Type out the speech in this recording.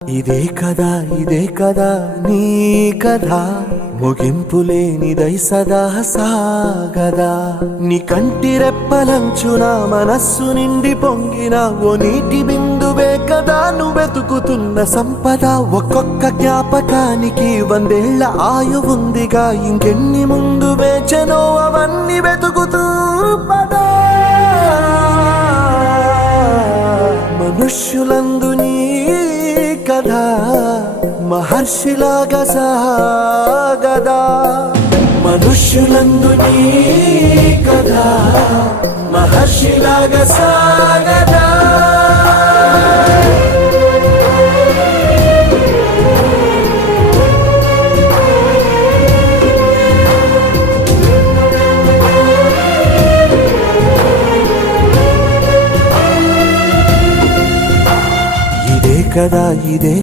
ఇదే కదా నీ కథ ముగింపులేనిదై సదా సాగదా నీ కంటి రెప్పలంచున మనస్సు నిండి పొంగిన ఓ నీటి బిందువే కదా నువ్వెతుకుతున్న సంపద ఒక్కొక్క జ్ఞాపకానికి 100 ఏళ్ల ఆయువుందిగా ఇంకెన్ని ముందు వేచనో అవన్నీ వెతుకుతూ పదా మనుష్యులందు నీ కథ మహర్షిలాగా సాగదా మనుష్యులందు నీ కథ మహర్షిలాగా సాగదా ఇదే